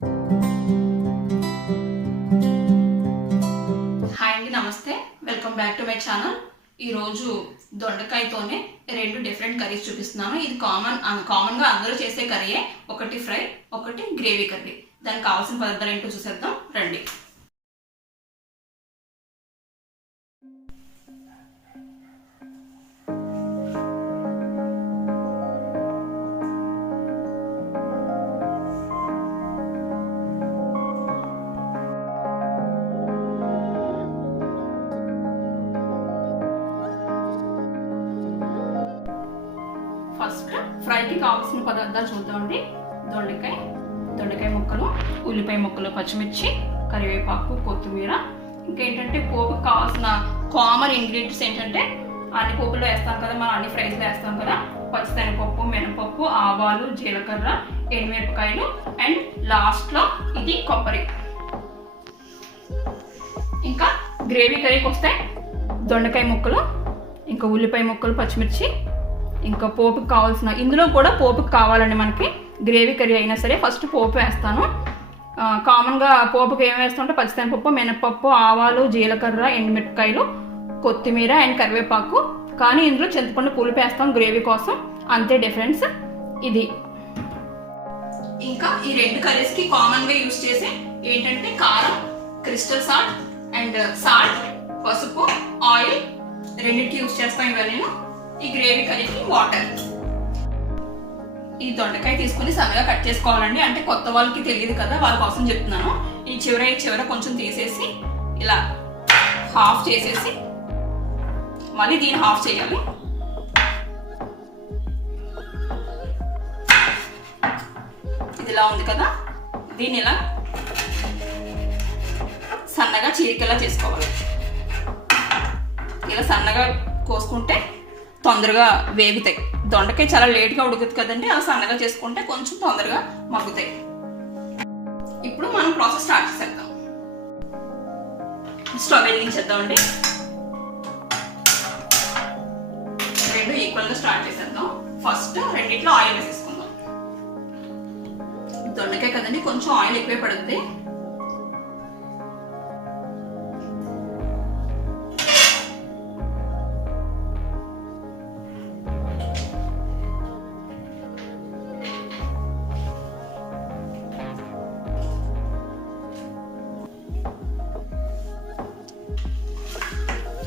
Hi అండి, నమస్తే. Welcome back to my channel. ఈరోజు దొండకాయతోనే రెండు డిఫరెంట్ కర్రీస్ చూపిస్తున్నాను. ఇది కామన్గా అందరూ చేసే కర్రీయే. ఒకటి ఫ్రై, ఒకటి గ్రేవీ కర్రీ. దానికి కావాల్సిన పదార్థాలు ఏంటో చూసేద్దాం రండి. ఫస్ట్ ఫ్రైకి కావాల్సిన పదార్థాలు చూద్దామండి. దొండకాయ ముక్కలు, ఉల్లిపాయ ముక్కలు, పచ్చిమిర్చి, కరివేపాకు, కొత్తిమీర. ఇంకేంటంటే పోపుకి కావాల్సిన కామన్ ఇంగ్రీడియంట్స్ ఏంటంటే అన్ని పోపుల్లో వేస్తాం కదా, మనం అన్ని ఫ్రైస్లో వేస్తాం కదా. పచ్చిశనగపప్పు, మినపప్పు, ఆవాలు, జీలకర్ర, ఎండుమిరపకాయలు అండ్ లాస్ట్లో ఇది కొబ్బరి. ఇంకా గ్రేవీ కర్రీకి వస్తే దొండకాయ ముక్కలు, ఇంకా ఉల్లిపాయ ముక్కలు, పచ్చిమిర్చి, ఇంకా పోపుకి కావాల్సిన, ఇందులో కూడా పోపుకి కావాలండి మనకి. గ్రేవీ కర్రీ అయినా సరే ఫస్ట్ పోపు వేస్తాను. కామన్గా పోపుకి ఏం వేస్తుంటే పచ్చిశనగపప్పు, మినపప్పు, ఆవాలు, జీలకర్ర, ఎండుమిరపకాయలు, కొత్తిమీర అండ్ కరివేపాకు. కానీ ఇందులో చింతపండు పులుపు వేస్తాం గ్రేవీ కోసం, అంతే డిఫరెన్స్ ఇది. ఇంకా ఈ రెండు కర్రీస్కి కామన్గా యూజ్ చేసే ఏంటంటే కారం, క్రిస్టల్ సాల్ట్ అండ్ సాల్ట్, పసుపు, ఆయిల్ రెండింటికి యూజ్ చేస్తాం ఇవన్నీ. ఈ గ్రేవీ కర్రీకి వాటర్. ఈ దొండకాయ తీసుకుని సన్నగా కట్ చేసుకోవాలండి. అంటే కొత్త వాళ్ళకి తెలియదు కదా, వాళ్ళ కోసం చెప్తున్నాను. ఈ చివర కొంచెం తీసేసి ఇలా హాఫ్ చేసేసి మళ్ళీ దీన్ని హాఫ్ చేయాలి. ఇది ఇలా ఉంది కదా, దీన్ని ఇలా సన్నగా చీరికలా చేసుకోవాలి. ఇలా సన్నగా కోసుకుంటే తొందరగా వేగుతాయి. దొండకాయ చాలా లేట్గా ఉడుకుతుంది కదండి, అలా సన్నగా చేసుకుంటే కొంచెం తొందరగా మగ్గుతాయి. ఇప్పుడు మనం ప్రాసెస్ స్టార్ట్ చేసేద్దాం. స్టవ్ వెలిగించేద్దామండి. రెండు ఈక్వల్గా స్టార్ట్ చేసేద్దాం. ఫస్ట్ రెండిట్లో ఆయిల్ వేసేసుకుందాం. దొండకాయ కదండి, కొంచెం ఆయిల్ ఎక్కువే పడుతుంది.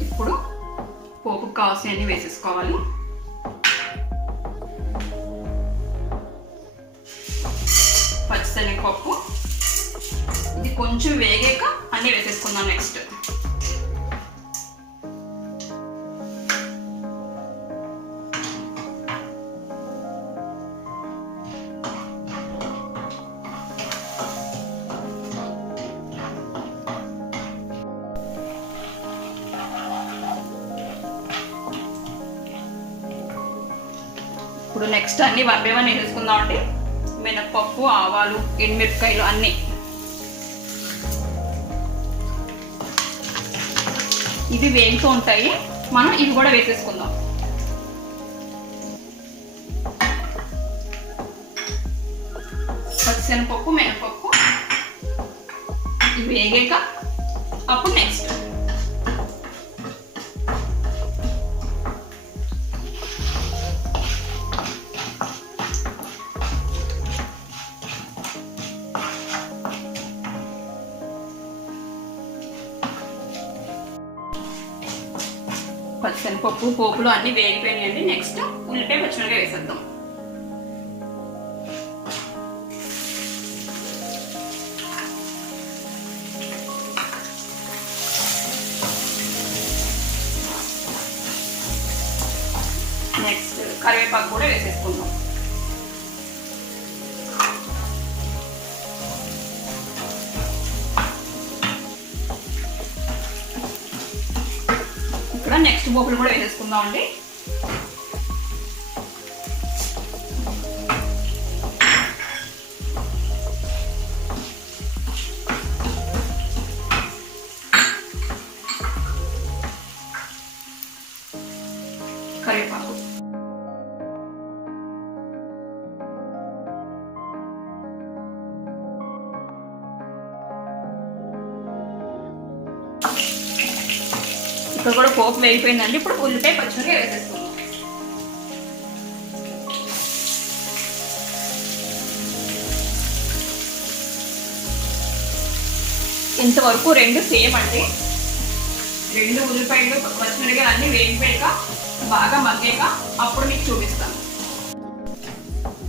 ఇప్పుడు పోపుకు కావాల్సినవన్నీ వేసేసుకోవాలి. పచ్చిశనగపప్పు, ఇది కొంచెం వేగాక అన్నీ వేసేసుకుందాం. నెక్స్ట్ అన్ని 1 by 1 వేసేసుకుందామండి. మినపప్పు, ఆవాలు, ఎండుమిరపకాయలు అన్నీ. ఇవి వేగుతూ ఉంటాయి, మనం ఇవి కూడా వేసేసుకుందాం. పచ్చిశనగపప్పు, మినపప్పు ఇవి వేగాక అప్పుడు నెక్స్ట్ పచ్చిశనగపప్పు, పోపులు అన్ని వేగిపోయినాయండి. నెక్స్ట్ ఉల్లిపాయ, పచ్చిమిరపకాయ వేసేద్దాం. నెక్స్ట్ కరివేపాకు కూడా వేసేసుకుందాం. నెక్స్ట్ పోపులు కూడా వేసేసుకుందాం అండి. కరివేపాకు, ఇక్కడ కూడా పోపు వేగిపోయిందండి. ఇప్పుడు ఉల్లిపాయ పచ్చిమిరపకాయ వేసేసుకుందాం. ఇంతవరకు రెండు సేమ్ అండి. రెండు ఉల్లిపాయలు పచ్చిమిరపకాయలు అన్నీ వేగిపోయాక బాగా మగ్గాక అప్పుడు మీకు చూపిస్తాను.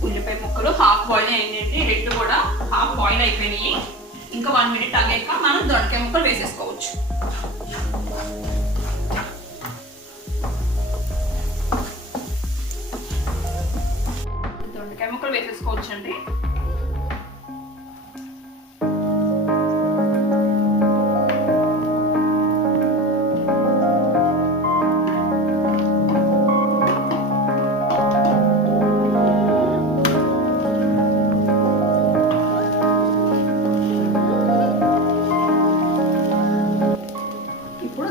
ఉల్లిపాయ ముక్కలు హాఫ్ బాయిల్ అయ్యిందండి. రెండు కూడా హాఫ్ బాయిల్ అయిపోయినాయి. ఇంకా 1 మినిట్ ఆగాక మనం దొండకాయ ముక్కలు వేసేసుకోవచ్చు. దొండకాయ ముక్కలు వేసేసుకోవచ్చు అండి.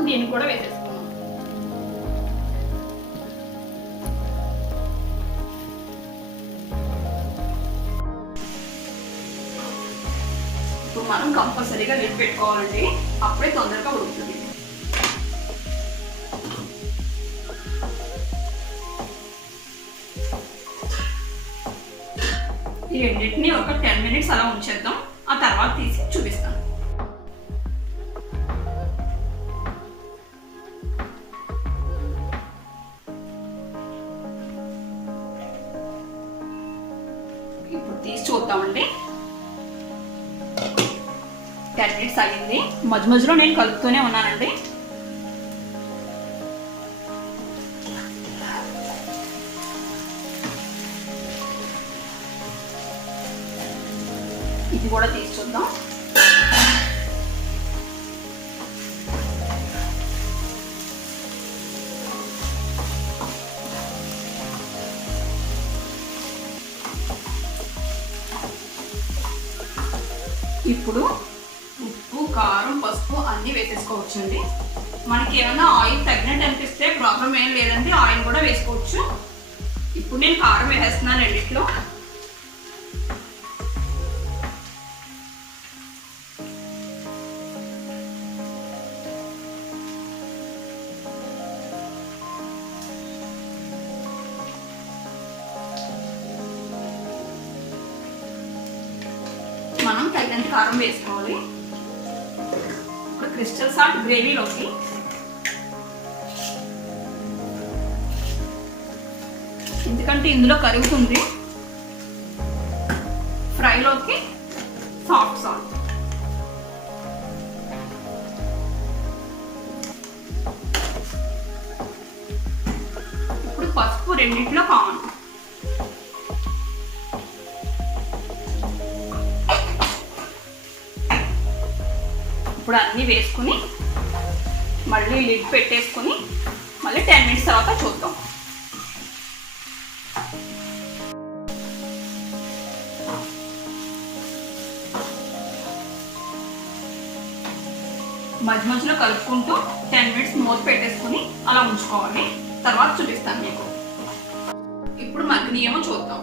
దీన్ని కూడా వేసేసుకున్నాం. ఇప్పుడు మనం కంపల్సరీగా లిడ్ పెట్టుకోవాలండి. అప్పుడే తొందరగా ఉడుకుతుంది. ఈ రెండింటిని ఒక 10 మినిట్స్ అలా ఉంచేద్దాం. ఆ తర్వాత తీసి చూపిస్తాను. ఇప్పుడు తీసి చూద్దామండి. 10 మినిట్స్ అయింది. మధ్య మధ్యలో నేను కలుపుతూనే ఉన్నానండి. ఇది కూడా తీసి చూద్దాం. ఇప్పుడు ఉప్పు, కారం, పసుపు అన్నీ వేసేసుకోవచ్చండి. మనకి ఏమైనా ఆయిల్ తగినట్టు అనిపిస్తే ప్రాబ్లం ఏం లేదండి, ఆయిల్ కూడా వేసుకోవచ్చు. ఇప్పుడు నేను కారం వేసేస్తున్నాను రెండిట్లో. మనం తగినంత కారం వేసుకోవాలి. ఇప్పుడు క్రిస్టల్ సాల్ట్ గ్రేవీలోకి ఎందుకంటే ఇందులో కరుగుతుంది. ఫ్రైలోకి సాఫ్ట్ సాల్ట్, ఇప్పుడు పసుపు రెండిట్లో కామన్. ఇప్పుడు అన్నీ వేసుకుని మళ్ళీ లిడ్ పెట్టేసుకుని మళ్ళీ 10 మినిట్స్ తర్వాత చూద్దాం. మధ్య మధ్యలో కలుపుకుంటూ 10 మినిట్స్ మూత పెట్టేసుకుని అలా ఉంచుకోవాలి. తర్వాత చూపిస్తాను మీకు. ఇప్పుడు మగ్గినేమో చూద్దాం.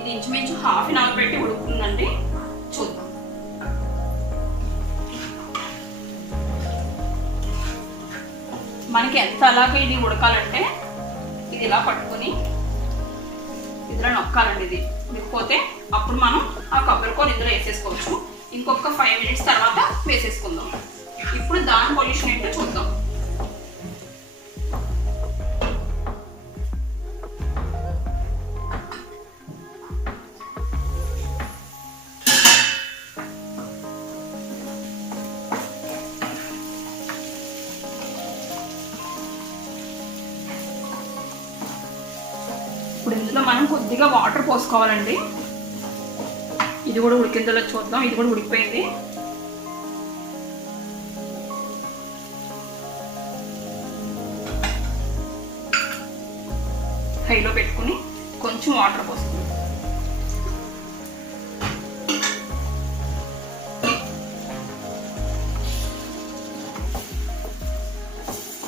ఇది ఇంచుమించు ½ అన్ అవర్ పెట్టి ఉడుకుతుందండి. చూద్దాం. మనకి ఎంత అలాగే ఇది ఉడకాలంటే ఇది ఇలా పట్టుకుని ఇందులో నొక్కాలండి. ఇది ఉడికిపోతే అప్పుడు మనం ఆ కొబ్బరికూర ఇందులో వేసేసుకోవచ్చు. ఇంకొక 5 మినిట్స్ తర్వాత వేసేసుకుందాం. ఇప్పుడు దాని పొజిషన్ ఏంటో చూద్దాం. ఇప్పుడు ఇందులో మనం కొద్దిగా వాటర్ పోసుకోవాలండి. ఇది కూడా ఉడికిందో చూద్దాం. ఇది కూడా ఉడికిపోయింది. హైలో పెట్టుకుని కొంచెం వాటర్ పోసుకుందాం.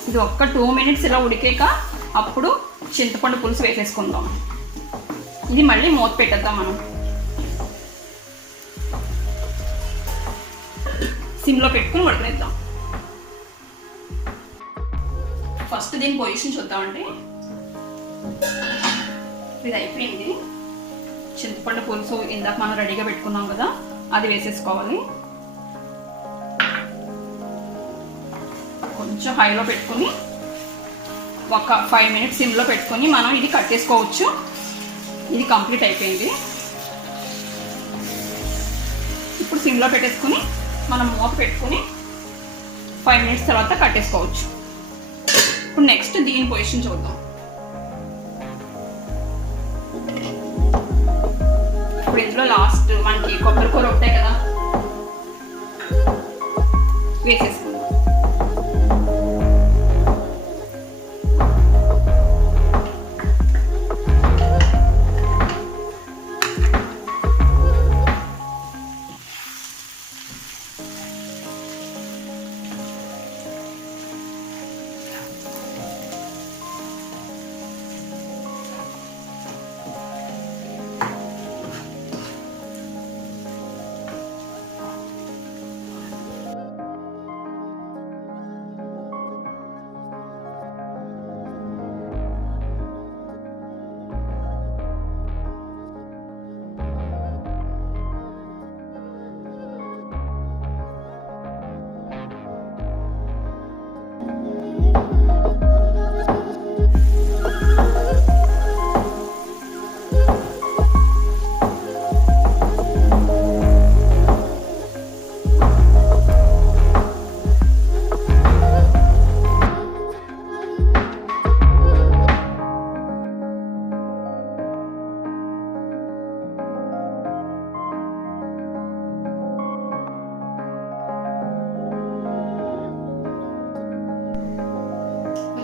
ఇది ఒక్క 2 మినిట్స్ ఇలా ఉడికాక అప్పుడు చింతపండు పులుసు వేసేసుకుందాం. ఇది మళ్ళీ మూత పెట్టేద్దాం మనం. సిమ్లో పెట్టుకుని ఉడకనిద్దాం. ఫస్ట్ దీని పొజిషన్ చూద్దామండి. ఇది అయిపోయింది. చింతపండు పులుసు ఇందాక మనం రెడీగా పెట్టుకున్నాం కదా, అది వేసేసుకోవాలి. కొంచెం హైలో పెట్టుకుని ఒక 5 minutes సిమ్లో పెట్టుకొని మనం ఇది కట్టేసుకోవచ్చు. ఇది కంప్లీట్ అయిపోయింది. ఇప్పుడు సిమ్లో పెట్టేసుకుని మనం మూత పెట్టుకుని 5 minutes తర్వాత కట్టేసుకోవచ్చు. ఇప్పుడు నెక్స్ట్ దీని పొజిషన్ చూద్దాం. ఇప్పుడు ఇందులో లాస్ట్ మనకి కొబ్బరి కూర ఉంటాయి కదా, వేసేసుకుందాం.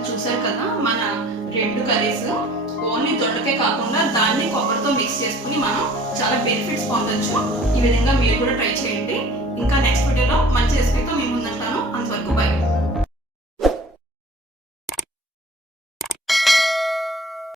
చూసారు కదా, మన 2 కర్రీస్ ఓన్లీ దొండకాయ కాకుండా దాన్ని కొబ్బరితో మిక్స్ చేసుకుని మనం చాలా బెనిఫిట్స్ పొందొచ్చు. ఈ విధంగా మీరు కూడా ట్రై చేయండి. ఇంకా నెక్స్ట్ వీడియోలో మంచి